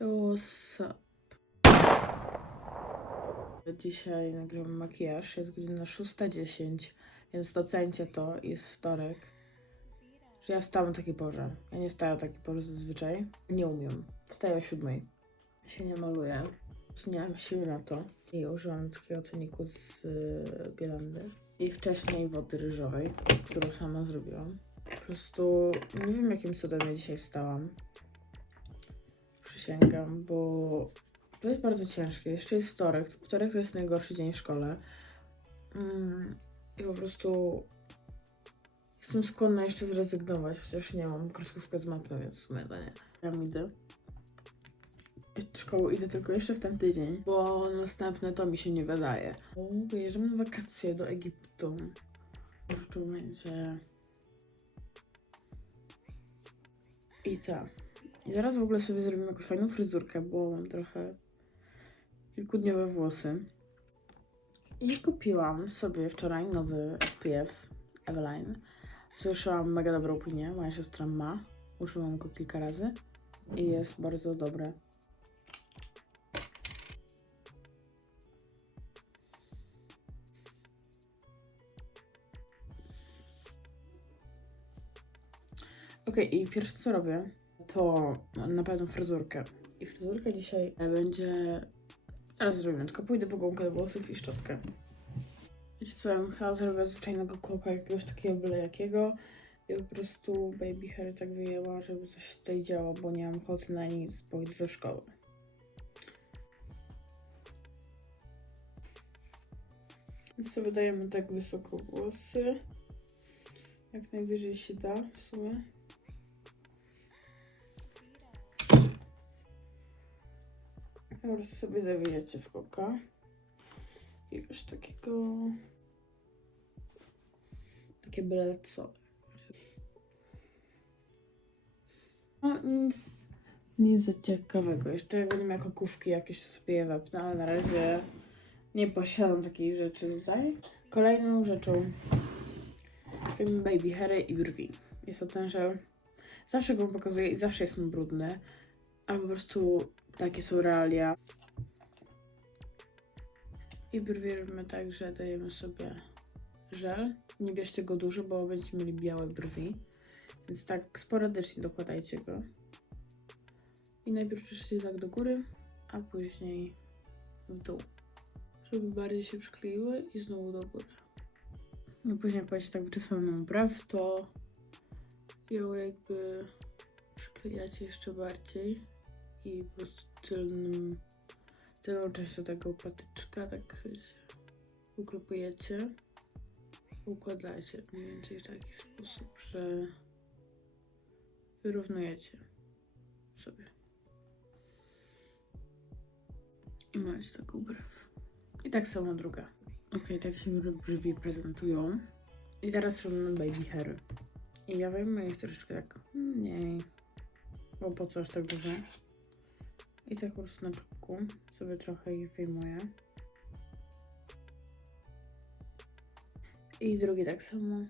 What's up? Dzisiaj nagrywam makijaż, jest godzina 6.10, więc docencie to, jest wtorek. Że ja wstałam o takiej porze. Ja nie wstaję o takiej porze zazwyczaj. Nie umiem. Wstaję o 7. Się nie maluję. Nie mam siły na to. I użyłam takiego toniku z y, Bielandy. I wcześniej wody ryżowej, którą sama zrobiłam. Po prostu nie wiem jakim cudem ja dzisiaj wstałam. Przysięgam, bo to jest bardzo ciężkie. Jeszcze jest wtorek. Wtorek to jest najgorszy dzień w szkole. Mm, I po prostu jestem skłonna jeszcze zrezygnować, chociaż nie mam kreskówkę z mapy, więc w sumie to nie. Ja idę. Do szkoły idę tylko jeszcze w ten tydzień, bo następne to mi się nie wydaje. Bo wyjeżdżamy na wakacje do Egiptu. Już tu będzie... I tak. I zaraz w ogóle sobie zrobimy jakąś fajną fryzurkę, bo mam trochę kilkudniowe włosy. I kupiłam sobie wczoraj nowy SPF Eveline. Słyszałam mega dobrą opinię, moja siostra ma. Użyłam go kilka razy i jest bardzo dobre. Okej, i pierwsze co robię, to na pewno fryzurkę. I fryzurka dzisiaj będzie... Teraz zrobimy, tylko pójdę po gąbkę do włosów i szczotkę. Wiecie co, ja chyba zrobiła zwyczajnego kołka jakiegoś takiego byle jakiego i po prostu baby hair tak wyjęła, żeby coś tutaj działo, bo nie mam ochoty na nic, bo idę do szkoły. Więc sobie dajemy tak wysoko włosy, jak najwyżej się da w sumie. Po prostu sobie zawijacie w koka. Jakiegoś takiego... Takie byle co. No, nic, nic za ciekawego. Jeszcze jak będę miała kokówki jakieś, to sobie je wepnę, ale na razie nie posiadam takiej rzeczy tutaj. Kolejną rzeczą robimy baby hairy i brwi. Jest to ten żel. Zawsze go pokazuję i zawsze jest on brudny. Ale po prostu takie są realia. I brwi robimy tak, że dajemy sobie żel. Nie bierzcie go dużo, bo będziecie mieli białe brwi. Więc tak sporadycznie dokładajcie go. I najpierw przeszliście tak do góry, a później w dół. Żeby bardziej się przykleiły i znowu do góry. I później jak macie tak wyczesaną brew, to ją jakby przyklejacie jeszcze bardziej i po prostu tylnym, tylną częścią tego patyczka tak uklopujecie, układacie mniej więcej w taki sposób, że wyrównujecie sobie. I macie taką brew. I tak samo druga. Ok, tak się brwi prezentują. I teraz robimy baby hair. I ja wyjmuję ich troszeczkę tak mniej. Bo po co aż tak dużo? I tak po prostu na czubku sobie trochę ich wyjmuję. I drugi tak samo.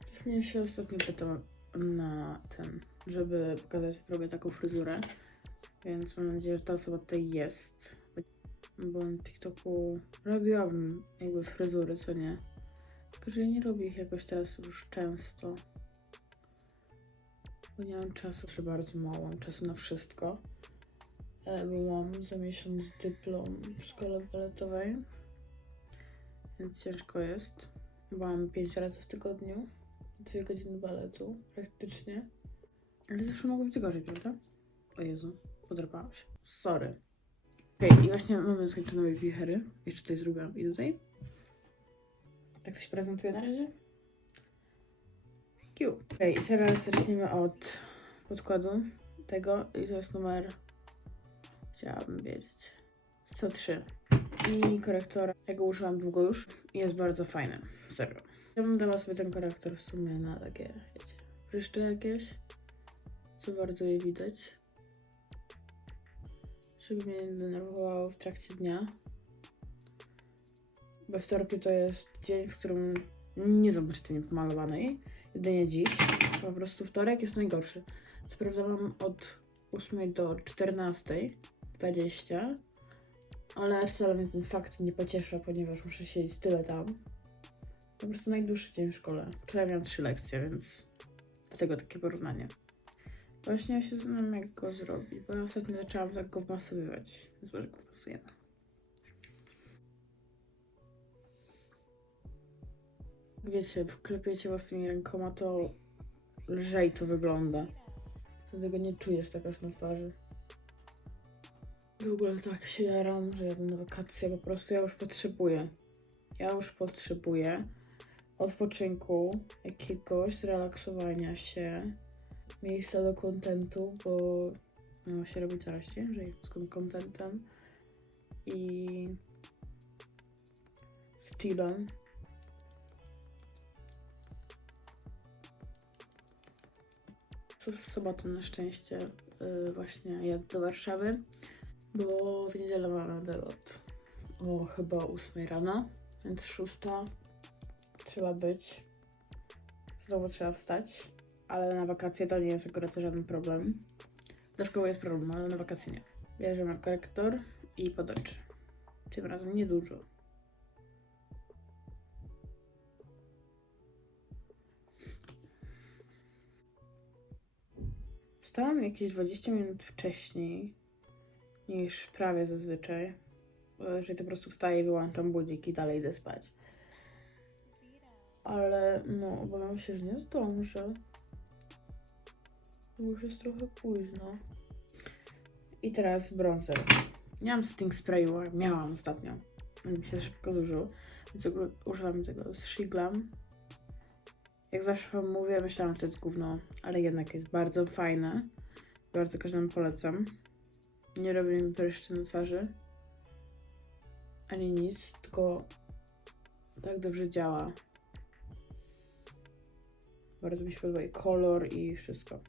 Ktoś mnie się ostatnio pytał na ten, żeby pokazać jak robię taką fryzurę. Więc mam nadzieję, że ta osoba tutaj jest. Bo na TikToku robiłabym jakby fryzury, co nie? Tylko, że ja nie robię ich jakoś teraz już często. Bo nie mam czasu, czy bardzo mało mam czasu na wszystko. E, Bo mam za miesiąc dyplom w szkole baletowej. Więc ciężko jest. Bo mam 5 razy w tygodniu. Dwie godziny baletu, praktycznie. Ale zawsze mogło być gorzej, prawda? O Jezu, podrapałam się. Sorry. Okej, i właśnie mamy skończone baby hairy. Jeszcze tutaj zrobiłam i tutaj. Tak to się prezentuje na razie. Q. Okej, i teraz zaczniemy od podkładu tego i to jest numer chciałabym wiedzieć 103 i korektora, ja go użyłam długo już i jest bardzo fajny, serio. Ja bym dała sobie ten korektor w sumie na takie, wiecie, jakieś co bardzo je widać. Żeby mnie nie denerwowało w trakcie dnia we wtorki to jest dzień, w którym Nie zobaczycie niepomalowanej. Jedynie dziś. Po prostu wtorek jest najgorszy. Co prawda mam od 8 do 14.20, ale wcale mnie ten fakt nie pociesza, ponieważ muszę siedzieć tyle tam. Po prostu najdłuższy dzień w szkole. Wczoraj miałam trzy lekcje, więc dlatego takie porównanie. Właśnie ja się zastanawiam, jak go zrobić, bo ja ostatnio zaczęłam tak go wmasowywać. Zobacz, jak go wmasujemy. Wiecie, wklepiecie własnymi rękoma, to lżej to wygląda. Dlatego nie czujesz tak aż na twarzy. W ogóle tak się jaram, że jadę na wakacje, po prostu ja już potrzebuję. Ja już potrzebuję odpoczynku, jakiegoś zrelaksowania się, miejsca do kontentu, bo no, się robi coraz ciężej z tym kontentem i z chillem. Przez sobotę na szczęście y, właśnie jadę do Warszawy, bo w niedzielę mamy wylot o chyba 8 rano, więc 6 trzeba być. Znowu trzeba wstać, ale na wakacje to nie jest akurat żaden problem. Do szkoły jest problem, ale na wakacje nie. Bierzemy korektor i pod oczy. Tym razem niedużo. Wstałam jakieś 20 minut wcześniej niż prawie zazwyczaj. Że to po prostu wstaję, wyłączam budzik i dalej idę spać. Ale no, obawiam się, że nie zdążę. Bo już jest trochę późno. I teraz bronzer. Nie mam setting sprayu, miałam ostatnio. Ale mi się szybko zużył. Więc używam tego z Shiglam. Jak zawsze wam mówię, myślałam, że to jest gówno, ale jednak jest bardzo fajne. Bardzo każdemu polecam. Nie robi mi pryszczy na twarzy. Ani nic, tylko tak dobrze działa. Bardzo mi się podoba i kolor i wszystko.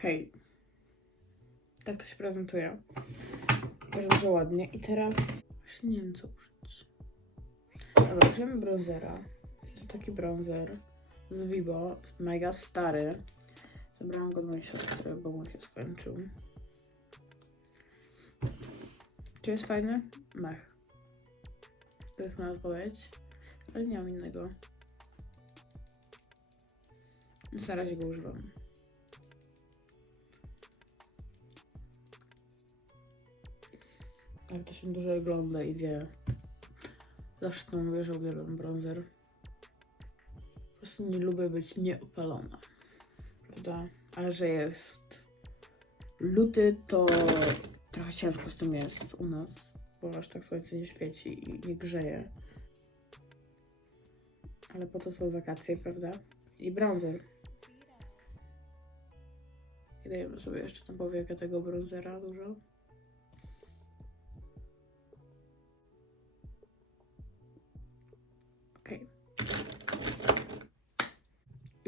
Okej. Tak to się prezentuje. Uważam, że ładnie. I teraz właśnie nie wiem co użyć. Dobra, użyjemy bronzera. Jest to taki bronzer z Vibo, mega stary. Zabrałam go do mojej siostry, bo mu się skończył. Czy jest fajny? Mech. To jest moja odpowiedź. Ale nie mam innego. Więc na razie go używam. Jak to się dużo ogląda i wie. Zawsze to mówię, że uwielbiam bronzer. Po prostu nie lubię być nieopalona. Prawda? Ale że jest luty, to trochę ciężko z tym jest u nas. Bo aż tak słońce nie świeci i nie grzeje. Ale po to są wakacje, prawda? I bronzer. I dajemy sobie jeszcze na powiekę tego bronzera dużo.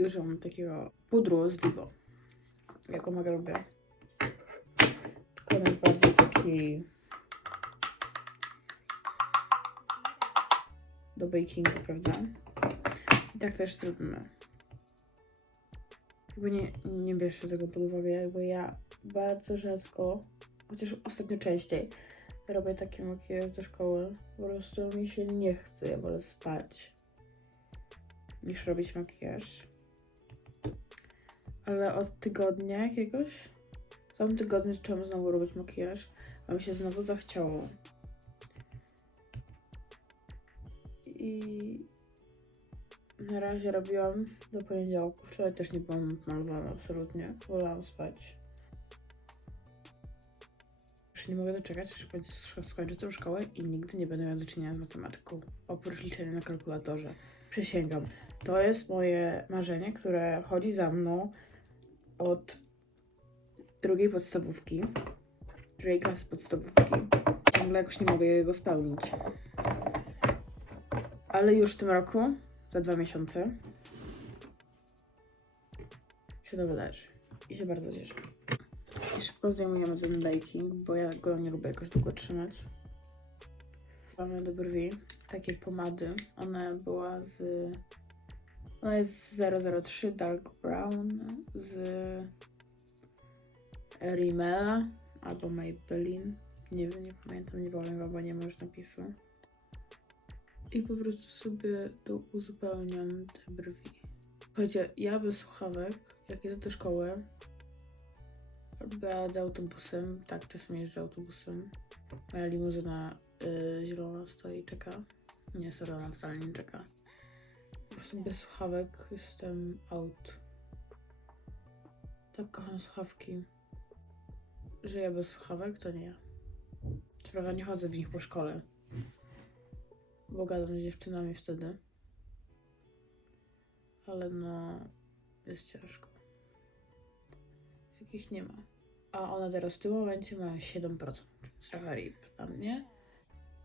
Już mam takiego pudru z Vibo. Jaką mega lubię. Tylko on jest bardziej taki do bakingu, prawda? I tak też zrobimy. Jakby nie, nie bierzcie tego pod uwagę, jakby ja bardzo rzadko, chociaż ostatnio częściej, robię taki makijaż do szkoły. Po prostu mi się nie chce, ja wolę spać niż robić makijaż. Ale od tygodnia jakiegoś, w całym tygodniu zaczęłam znowu robić makijaż, a mi się znowu zachciało. I na razie robiłam do poniedziałku. Wczoraj też nie byłam malowana absolutnie. Wolałam spać. Już nie mogę doczekać, aż skończę tę szkołę i nigdy nie będę miała do czynienia z matematyką. Oprócz liczenia na kalkulatorze. Przysięgam. To jest moje marzenie, które chodzi za mną od drugiej podstawówki. Drugiej klasy podstawówki. Ciągle jakoś nie mogę jego spełnić. Ale już w tym roku za dwa miesiące się to wydarzy. I się bardzo cieszę. I szybko zdejmujemy ten baking, bo ja go nie lubię jakoś długo trzymać. Mamy do brwi takie pomady. Ona była z... Ona jest z 003 Dark Brown z Rimmela albo Maybelline. Nie wiem, nie pamiętam, nie pamiętam, bo nie ma już napisu. I po prostu sobie to uzupełniam te brwi. Słuchajcie, ja bez słuchawek, jak idę do szkoły, albo jadę autobusem, tak, czasem jeżdżę autobusem. Moja limuzyna y, zielona stoi i czeka. Nie, sorry, ona wcale nie czeka. Po prostu bez słuchawek jestem out. Tak kocham słuchawki, że ja bez słuchawek to nie ja. Co prawda nie chodzę w nich po szkole, bo gadam z dziewczynami wtedy. Ale no, jest ciężko. Jakich nie ma. A one teraz w tym momencie mają 7%, więc trochę rip dla mnie.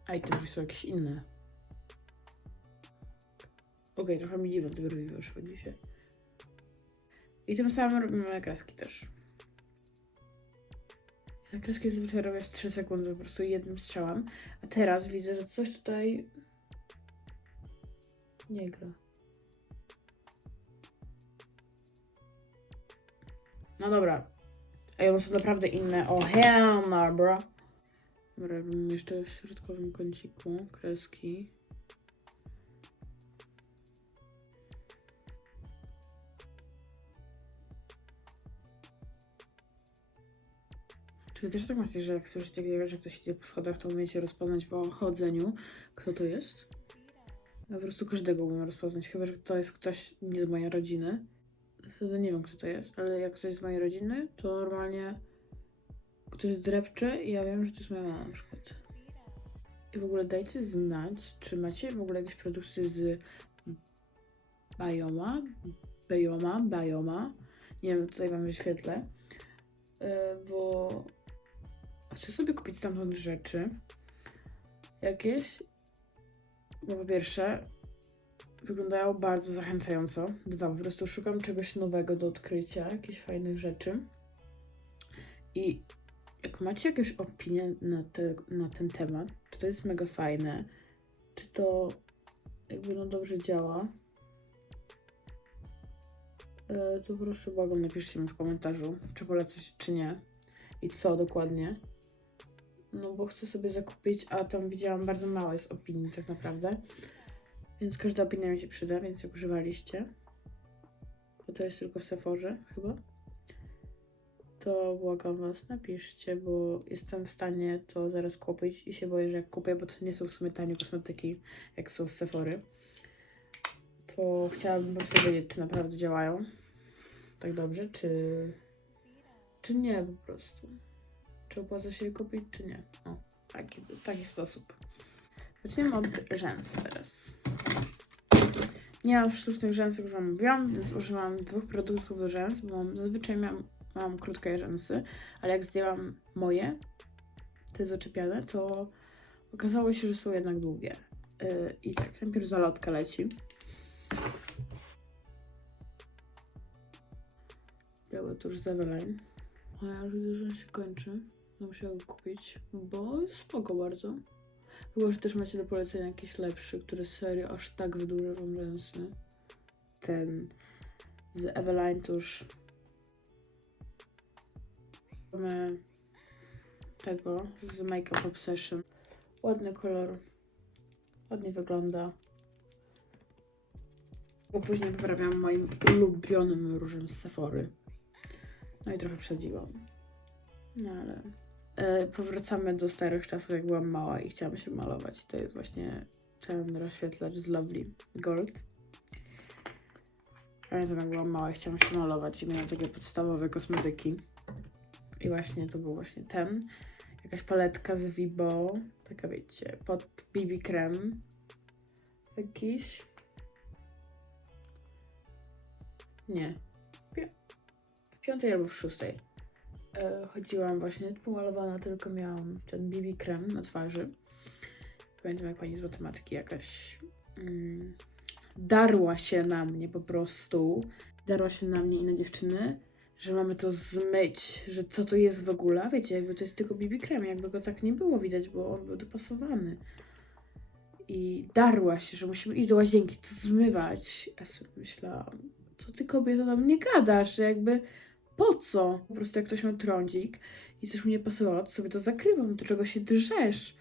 A i brwi są jakieś inne. Okej, trochę mi dziwne te brwi wyszły dzisiaj. I tym samym robimy kreski też. Ja kreski zazwyczaj robię w 3 sekundy, po prostu jednym strzałem. A teraz widzę, że coś tutaj nie gra. No dobra. Ej, one są naprawdę inne. O, hell no, bro. Dobra, jeszcze w środkowym kąciku kreski. Czy też tak macie, że jak słyszycie, że ktoś idzie po schodach, to umiecie rozpoznać po chodzeniu, kto to jest? Ja po prostu każdego umiem rozpoznać, chyba, że to jest ktoś nie z mojej rodziny. Wtedy nie wiem, kto to jest, ale jak ktoś z mojej rodziny, to normalnie ktoś drepcze i ja wiem, że to jest moja mama na przykład. I w ogóle dajcie znać, czy macie w ogóle jakieś produkty z Bioma, Bioma, Bioma. Nie wiem, tutaj wam wyświetlę, yy, bo chcę sobie kupić stamtąd rzeczy jakieś, bo po pierwsze wyglądają bardzo zachęcająco. Dwa, po prostu szukam czegoś nowego do odkrycia, jakichś fajnych rzeczy. I jak macie jakieś opinie na, te, na ten temat, czy to jest mega fajne, czy to jakby no dobrze działa, e, to proszę błagam napiszcie mi w komentarzu, czy polecę, czy nie i co dokładnie. No bo chcę sobie zakupić, a tam widziałam bardzo mało jest opinii tak naprawdę. Więc każda opinia mi się przyda, więc jak używaliście, bo to jest tylko w Sephorze chyba, to błagam was, napiszcie, bo jestem w stanie to zaraz kupić i się boję, że jak kupię, bo to nie są w sumie tanie kosmetyki, jak są z Sephory, to chciałabym prostu wiedzieć, czy naprawdę działają tak dobrze, czy, czy nie po prostu. Czy opłaca się je kupić, czy nie. O, taki, w taki sposób. Zaczniemy od rzęs teraz. Nie mam sztucznych rzęsów, jak wam mówiłam, więc używam dwóch produktów do rzęs, bo zazwyczaj mam, mam krótkie rzęsy, ale jak zdjęłam moje, te zaczepiane, to okazało się, że są jednak długie. Yy, I tak, najpierw zalotka leci. Biały tuż z Eveline. A ja już widzę, że się kończy. Musiałam kupić, bo spoko bardzo. Chyba, że też macie do polecenia jakiś lepszy, który serio aż tak wydłuża wam rzęsy. Ten z Eveline tuż. Mamy tego z Makeup Obsession. Ładny kolor. Ładnie wygląda. Bo później poprawiam moim ulubionym różem z Sephory. No i trochę przedziłam. No ale powracamy do starych czasów, jak byłam mała i chciałam się malować. To jest właśnie ten rozświetlacz z Lovely Gold. Pamiętam, jak byłam mała i chciałam się malować i miałam takie podstawowe kosmetyki. I właśnie to był właśnie ten. Jakaś paletka z Vibo. Taka wiecie, pod BB krem. Jakiś. Nie. W piątej albo w szóstej e, chodziłam właśnie pomalowana, tylko miałam ten BB krem na twarzy. Pamiętam jak pani z matematyki jakaś mm, darła się na mnie po prostu. Darła się na mnie i na dziewczyny, że mamy to zmyć, że co to jest w ogóle. Wiecie, jakby to jest tylko BB krem, jakby go tak nie było widać, bo on był dopasowany. I darła się, że musimy iść do łazienki, to zmywać. Ja sobie myślałam, co ty kobieto do mnie gadasz, że jakby po co? Po prostu jak ktoś ma trądzik i coś mu nie pasowało, to sobie to zakrywam, do czego się drzesz.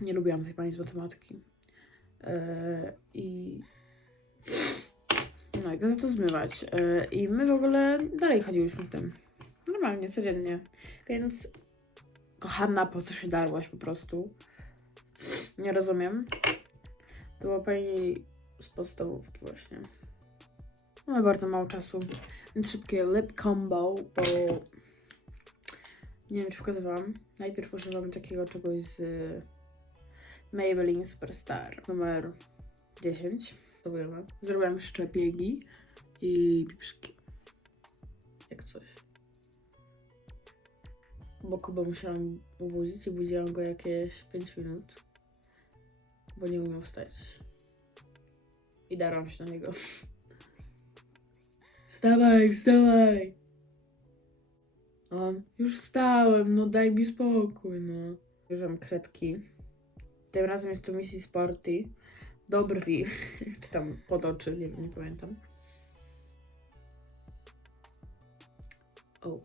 Nie lubiłam tej pani z matematyki. Eee, I no i go to zmywać. Eee, I my w ogóle dalej chodziłyśmy tym. Normalnie, codziennie. Więc kochana, po co się darłaś po prostu? Nie rozumiem. To była pani z podstawówki właśnie. Mamy bardzo mało czasu. Szybkie lip combo, bo nie wiem, czy pokazywałam. Najpierw używamy takiego czegoś z y, Maybelline Superstar numer 10. Spróbujemy. Zrobiłam jeszcze biegi i piprzyki. Jak coś. Bo Kuba musiałam obudzić i budziłam go jakieś 5 minut. Bo nie umiał wstać. I darłam się na niego. Wstawaj, wstawaj! A On, już wstałem, no daj mi spokój, no. Bierzemy kredki. Tym razem jest to Missy Sporty. Do brwi, czy tam pod oczy, nie nie pamiętam. O.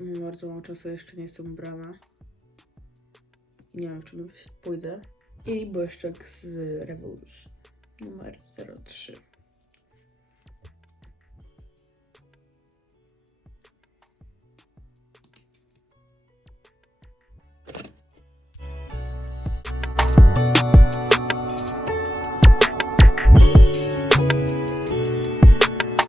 Mam bardzo mało czasu, jeszcze nie jestem ubrana. Nie wiem, w czym pójdę. I błyszczek z Revolution numer 03.